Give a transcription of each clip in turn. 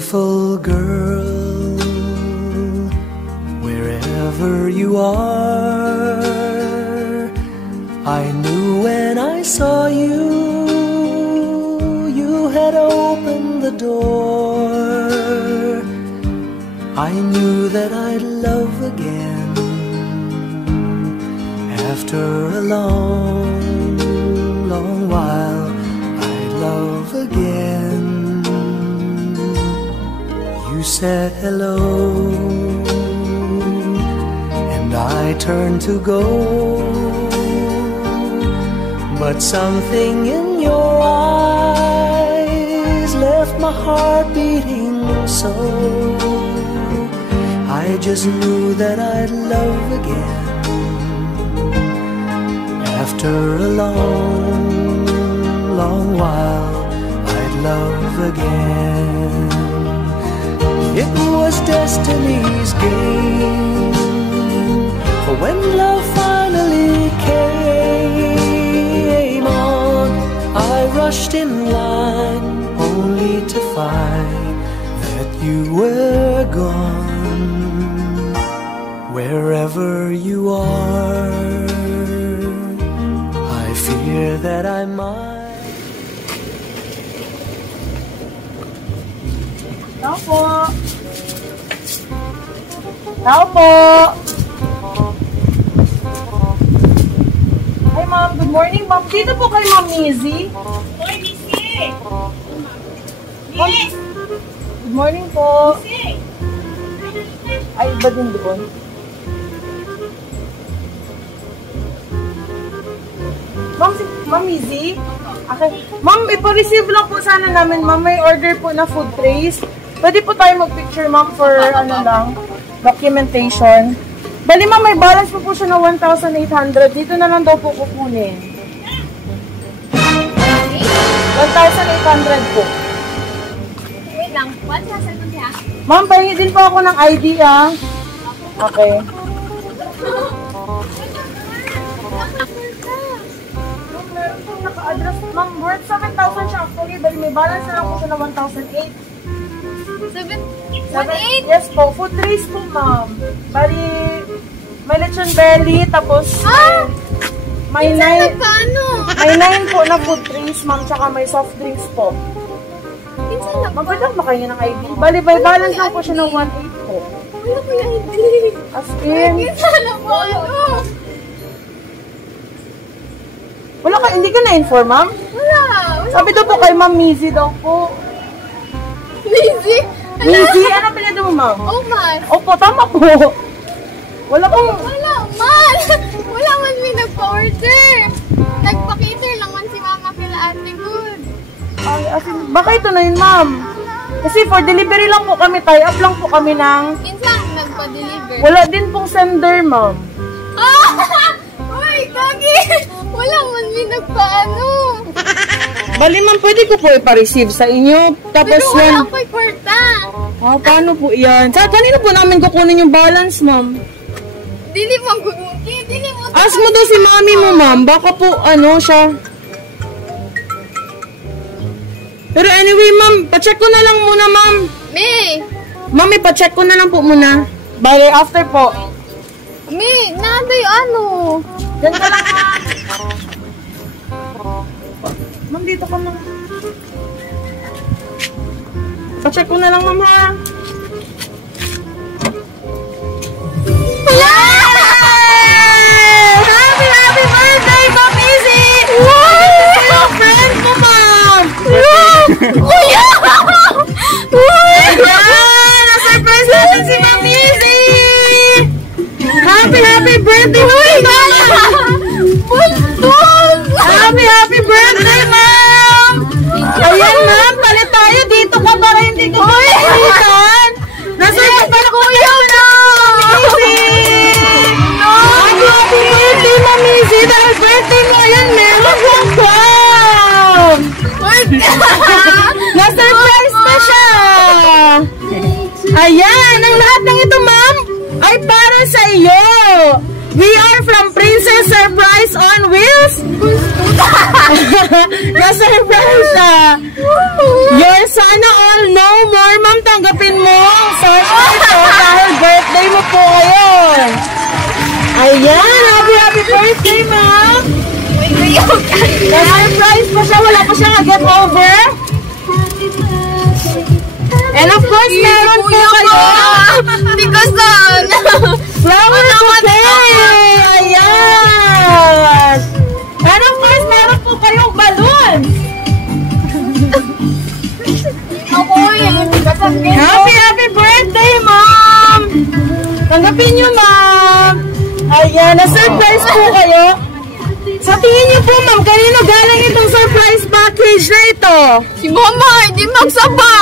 Beautiful girl, wherever you are, I knew when I saw you, you had opened the door. I knew that I'd love again after a long, long while. I'd love again. You said hello, and I turned to go, but something in your eyes left my heart beating so. I just knew that I'd love again after a long, long while. I'd love again. It was destiny's game, for when love finally came on, I rushed in line only to find that you were gone. Wherever you are, I fear that I might. Tao po. Tao po. Hi ma'am, good morning ma'am. Dito po kay Ma'am Mizzy. Hoy, Missy! Yes! Good morning po. Missy! Ay, iba din doon. Ma'am Mizzy? Okay. Ma'am, ipa-receive lang po sana namin. Ma'am, may order po na food trays. Pwede po tayo mag-picture, ma'am, for ano lang, documentation. Bali, ma'am, may balance po siya na 1,800. Dito na lang daw po kukunin. 1,800 po. Wait lang, 1,000 mo siya? Ma'am, pahingi din po ako ng ID, ah. Okay. Meron pong naka-address. Ma'am, worth 7,000 siya actually. Bali, may balance na lang po siya na 1,800. 1,800? Yes po, food trays po, ma'am. Bali, may lechon belly, tapos may 9 po na food trays, ma'am, tsaka may soft drinks po. Pinsan na ba? Magandang ba kayo ng ID? Bali, may balance lang po siya ng 1,800 po. Wala ko yung ID. As in, Pinsan na po, ano? wala ka, hindi ka na-inform, ma'am? Wala. Sabi daw po kay Ma'am Mizzy daw po. Missy? Mizzy, ano pinado mo, ma'am? Oh, man. Opo, tama po. Wala pong... Wala, man. Wala man may nagpa-order. Nagpa-cater lang man si mama kila ate good. Ay, as in, baka ito na yun, ma'am. Kasi for delivery lang po kami, tie-up lang po kami ng... Pinsan, nagpa-deliver. Wala din pong sender, ma'am. Ah! Uy, Gagi! Wala man may nagpa-ano. Bali, ma'am, pwede ko po ipa-receive sa inyo. Tapos Pero wala yan... ako'y kwarta. Ah, paano po yan? Kanino po namin kukunin yung balance, ma'am? Dili mo gumuki. Dili mo. Ask mo daw si mami mo, ma'am. Baka po, ano, siya... Pero anyway, ma'am, pacheck ko na lang muna, ma'am. May! Ma'am, ipacheck ko na lang po muna. Bali, after po. May! Naday ano? Diyan ka lang, ma'am. Ma'am, dito ka, ma'am. Pacheck ko na lang, ma'am, ha? Yay! Happy birthday, Ma'am Mizzy! Wow! Friend mo, ma'am! Kuya! Ayan! Na-surprise natin si Ma'am Mizzy! Happy birthday, ma'am! Happy birthday, ma'am! Ayan, ma'am, palit tayo dito ka para hindi ko makikita. Nasa pala kuya na! Happy birthday, Ma'am Mizzy! Dahil birthday mo, ayan, meron kang pam! Na-surprise na siya! Ayan, ang lahat ng ito, ma'am, ay para sa iyo! We are from Na-surprise siya. Your sana all no more, ma'am. Tanggapin mo ang surprise ko dahil birthday mo po ngayon. Ayan, happy birthday, ma'am. Na-surprise pa siya. Wala pa siya na-get over. And of course, meron po kayo. Because Flower bouquet! Ayan! And of course, meron po kayong balloon! Happy birthday, ma'am! Tanggapin nyo, ma'am! Ayan, na-surprise po kayo. Sa tingin niyo po, ma'am, kanino galing itong surprise package na ito? si Mama, hindi magsaba.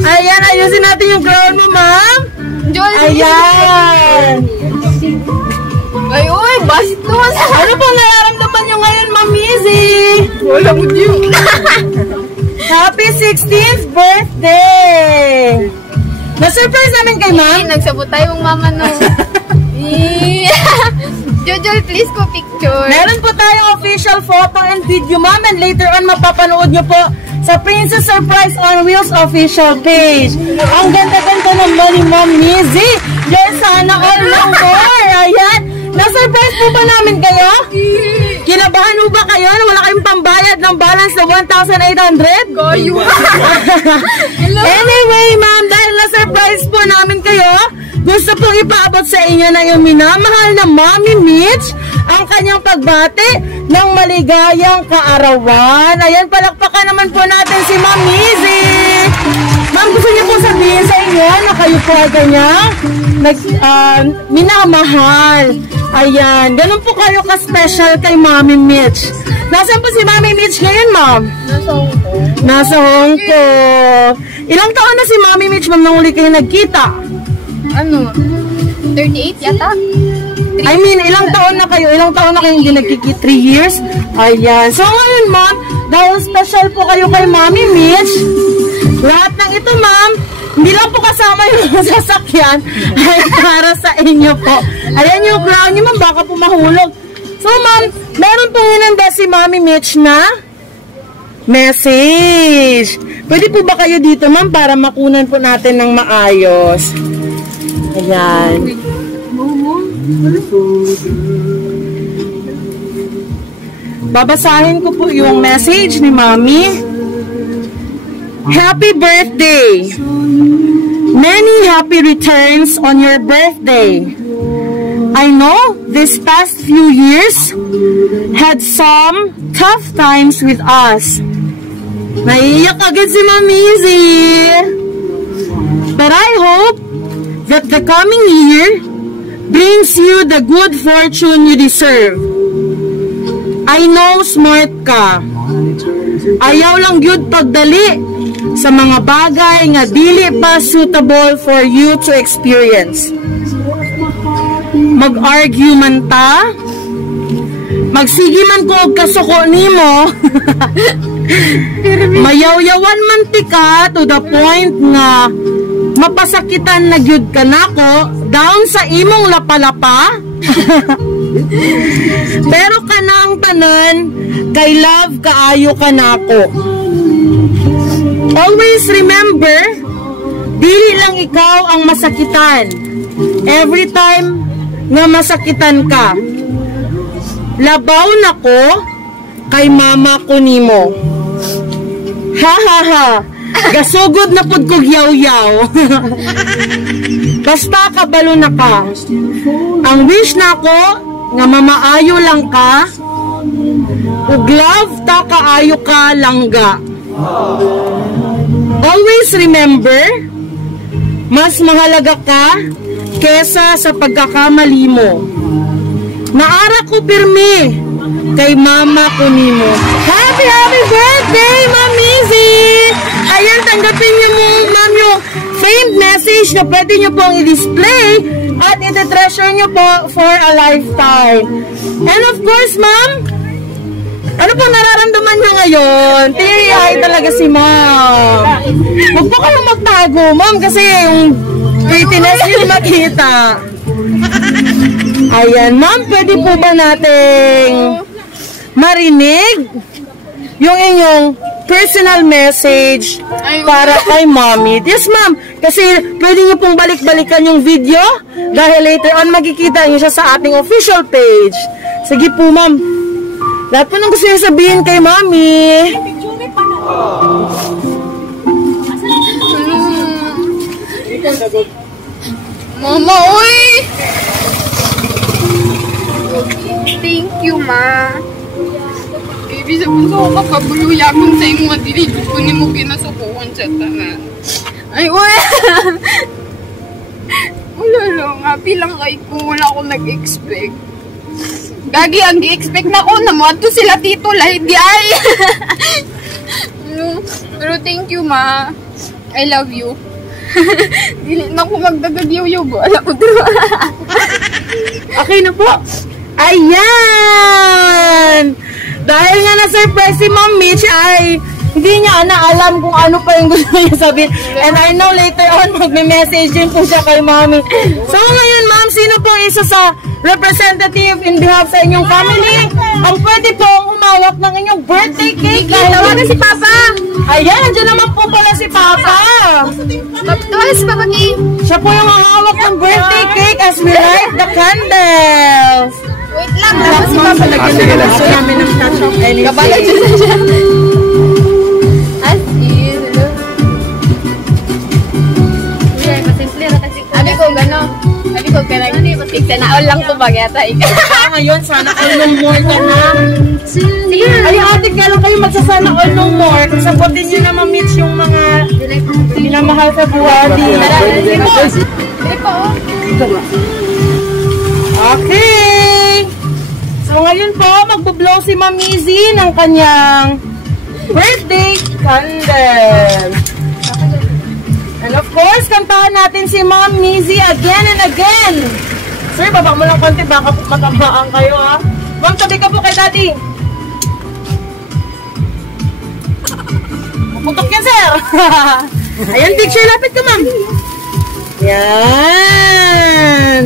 Ayan, ayusin natin yung crown mo, ma'am. Ayan! Ay, uy, bastos. Ano po nararamdaman nyo ngayon, Ma'am Izzy? Wala mo yun. Happy 16th birthday! Na-surprise namin kay ma'am. Nagsabot tayong mama no. Jojo, please ko picture. Meron po tayong official photo and video, ma'am. And later on, mapapanood nyo po sa Princess Surprise on Wheels official page. Ang ganda-ganda naman ni Ma'am Izzy. Yes, sana all lang more. Ayan. Na-surprise po ba namin kayo? Kinabahan mo ba kayo na wala kayong pambayad ng balance na 1,800? Kayo. Anyway, ma'am, dahil na-surprise po namin kayo, gusto pong ipaabot sa inyo na yung minamahal na Mommy Mitch ang kanyang pagbati ng maligayang kaarawan. Ayan, palakpakan naman po natin si Ma'am Izzy. Ma'am, gusto niyo po sabihin sa inyo na kayo po ay kanyang minamahal. Ayan, ganun po kayo ka-special kay Mommy Mitch. Nasaan po si Mommy Mitch ngayon, ma'am? Nasa Hong Kong. Nasa Hong Kong. Ilang taon na si Mommy Mitch, ma'am, nang uli kayo nagkita? Ano? 38 yata? I mean, ilang taon na kayo? Ilang taon na kayo hindi nagkikita? 3 years? Ayan. So ngayon, ma'am, dahil special po kayo kay Mommy Mitch, lahat ng ito, ma'am, hindi lang po kasama yung sasakyan, ay para sa inyo po. Ayan yung crown niyo, ma'am, baka po mahulog. So, ma'am, meron pong inanda si Mommy Mitch na message. Pwede po ba kayo dito, ma'am, para makunan po natin ng maayos? Ayan. Babasahin ko po yung message ni Mommy. Happy birthday! Many happy returns on your birthday. I know this past few years had some tough times with us. Naiiyak agad si Ma'am Izzy. But I hope that the coming year brings you the good fortune you deserve. I know smart ka. Ayaw lang yun pagdali sa mga bagay nga dili pa suitable for you to experience. Mag-argue man ta, magsigi man ko og kasuko nimo, mayaw-yawan man tika to the point nga mapasakitan na gyud ka nako down sa imong lapalapa. Pero kanang tanan kay love kaayo ka nako. Always remember, dili lang ikaw ang masakitan. Every time nga masakitan ka, labaw nako kay mama ko nimo. Ha ha ha. Gasugod na pud kog yaw-yaw. Basta kabalo na ka. Ang wish nako nga mamaayo lang ka. Ug love ta kaayo ka langga. Always remember, mas mahalaga ka kesa sa pagkakamali mo. Naara ko pirmi kay mama ko nimo. Happy birthday, Ma'am Izzy! Ayan, tanggapin niyo mo, ma'am, yung famed message na pwede niyo pong i-display at iti-treasure niyo po for a lifetime. And of course, ma'am, ano po nararamdaman niyo ngayon? Teary-eye talaga si ma'am. Huwag po kayo magtago, ma'am, kasi yung prettiness niyo makita. Ayan, ma'am, pwede po ba nating marinig yung inyong personal message para kay Mommy. Yes, ma'am. Kasi pwede nyo pong balik-balikan yung video dahil later on makikita nyo siya sa ating official page. Sige po, ma'am. Lahat po nang gusto nyo sabihin kay Mommy. Mama, uy! Thank you, ma. Baby, sa puso ko kapabuluyakon sa imo at diligot ko ni mo kinasukuhan sa tanan. Ay, uy! Wala lang, happy lang kay ko. Wala akong nag-expect. Gagi, ang gi-expect na ko na mo ato sila tito lahid di ay. Pero thank you, ma. I love you. Dili na ko magdagagyaw-yaw ba? Alam ko diba? Okay na po. Ayan! Dahil nga na-surprise si Ma'am Mitch ay hindi niya na alam kung ano pa yung gusto niya sabihin. And I know later on magme-message din po siya kay Mami. So ngayon, ma'am, sino pong isa sa representative in behalf sa inyong family ang pwede pong humawak ng inyong birthday cake? Tawagan si Papa! Ayan, nandiyan naman po pala si Papa. Tawagan si Papa King! Siya po yung hawak ng birthday cake as we light the candles. Wait lang, tapos si Papa lagyan na lang gusto namin ng touch of anything. Kabalag siya siya. As is, hello. Abi ko gano'n. Abi ko ka nag-tik na all lang ko bagyata. Ngayon, sana all no more ka na. Ay, ate, kailan kayo magsasana all no more? Sagutin nyo na ma-meet yung mga pinamahal sa buwadi. Okay. So, ngayon po, magbo-blow si Mamizi ng kanyang birthday candle. And of course, kantahan natin si Ma'am Mizzy again and again. Sir, baba mo lang konti, baka matabaan kayo, ha? Ma'am, tabi ka po kay Daddy. Putok yan, sir. Ayan, picture, lapit ka, ma'am. Yan.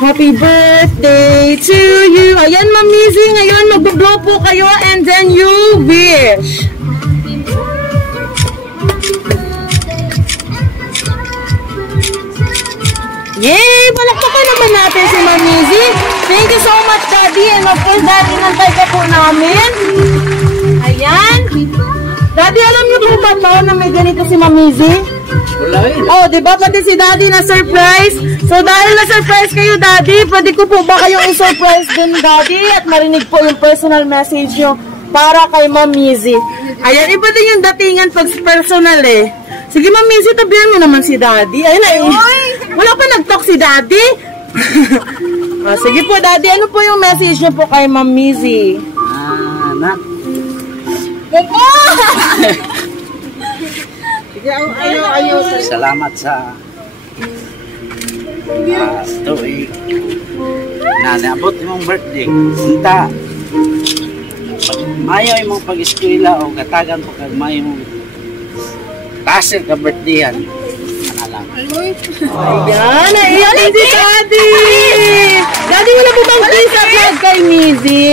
Happy birthday to you. Ayan, Ma'am Mizzy, ngayon mag-blow po kayo and then you wish. Yay! Palakpakan naman natin si Ma'am Mizzy. Thank you so much, Daddy. And of course, Daddy, nantay ka po namin. Ayan. Daddy, alam niyo po ba to na may ganito si Ma'am Mizzy? Oh, di ba? Pati si Daddy na surprise. So, dahil na surprise kayo, Daddy, pwede ko po ba kayong i-surprise din, Daddy? At marinig po yung personal message nyo para kay Ma'am Mizzy. Ayan, iba din yung datingan pag personal eh. Sige, Ma'am Mizzy, tabihan mo naman si Daddy. Ayun na eh. Wala pa nag-talk si Daddy. Sige po, Daddy. Ano po yung message niyo po kay Ma'am Mizzy? Anak. Popo! Sige, ayaw. Salamat sa tuig na naabot mong birthday. Punta. Mayo imong pag-eskwela o katagan po kag mayo mong kasir ka birthday-an. Ayan, naiyan na si Daddy! Daddy, wala po bang please upload kay Mizzy?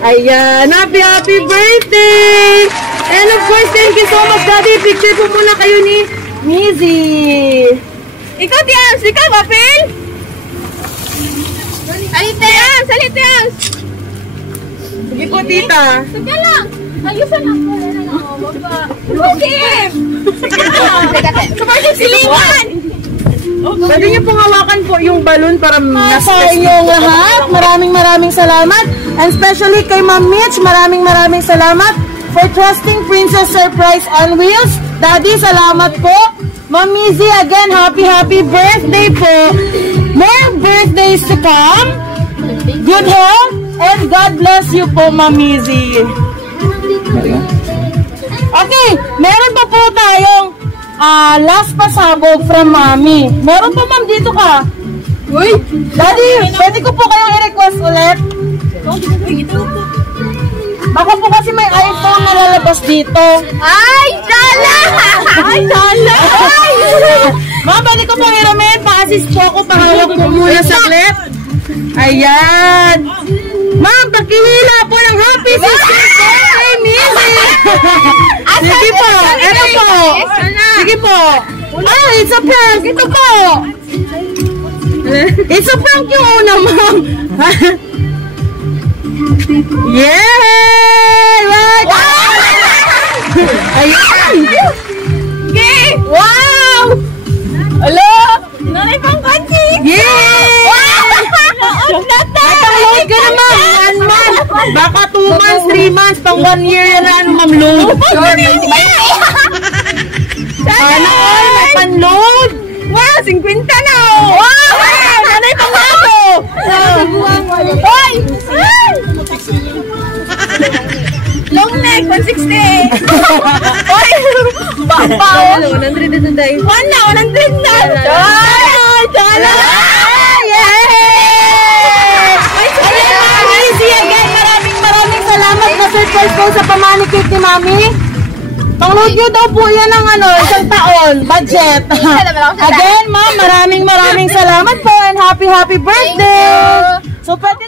Ayan, happy birthday! And of course, thank you so much, Daddy. Picture po muna kayo ni Mizzy. Ikaw, Tians! Ikaw, Mapil! Salitians! Salitians! Sige po, tita. Sige lang! Ayusan ako. Rukim! Supportive silingan! Pwede niyo pong hawakan po yung balloon para nasa inyong lahat. Maraming salamat. And especially kay Ma'am Mitch, maraming salamat for trusting Princess Surprise on Wheels. Daddy, salamat po. Ma'am Mizzy, again, happy birthday po. More birthdays to come. Good health. And God bless you po, Ma'am Mizzy. Okay, meron pa po tayong last pasabog from Mami. Meron pa, ma'am, dito ka. Uy, Daddy, pwede ko po kayong i-request ulit? Baka po kasi may iPhone na lalabas dito. Ay, Dala! Ay, Dala! Ma'am, pwede ko pong i-comment. Pa-assist po ako. Pahawak po muna sa clip. Ayan. Ma'am, pakihila po ng happy 16th birthday, Mimi! Sige po, eto po. Sige po. Ah, it's a prank. Ito po. It's a prank yung una, ma'am. Yay! Right! Ayan! Wow! Hello! Nanay pang kanji! Yay! Load ka na, ma'am. 1 month. Baka 2 months, 3 months, pang 1 year yan na, ma'am, load. Sana all, may pan-load. Wow, 50 na. Wow! Nanay pang ako. Hoy! Long neck, 160. Hoy! Babaw. 100 ito tayo. 100 na. Chala! Maraming salamat na surprise po sa pamanikit ni Mami. Pang-load nyo daw po yan ng isang taon, budget. Again, ma'am, maraming salamat po and happy birthday. So, pwede